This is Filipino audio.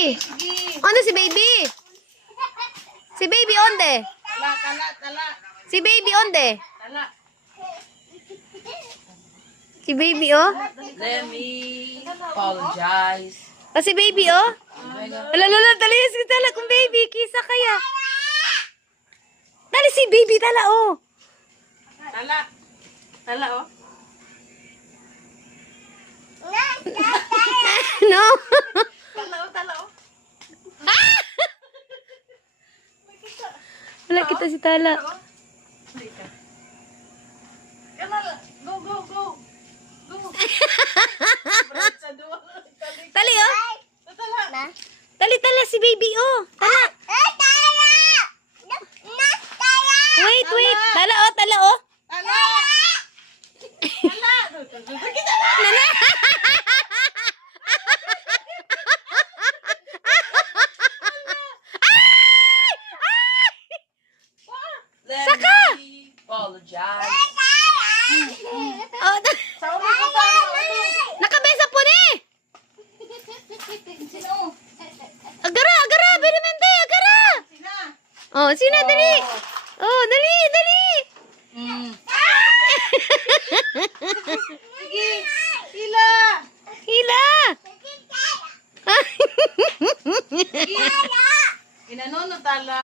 baby? Ano si baby? Si baby onde? Tala. Si baby onde? Tala. Si baby oh? Let me apologize. Ah, si baby oh? Lala, tali si tala kung baby. Kisa kaya. Tali si baby tala oh. Tala, oh. No. Tala, oh. Wala kita si tala. Go. Tali oh. Tali si baby oh. Tala. Wait. Tala oh. Tala. Nana. Saka! Apologize. Oh, nakabesa po ni. Agara, Benimente, agara. Oh, sino dali? Oh, dali.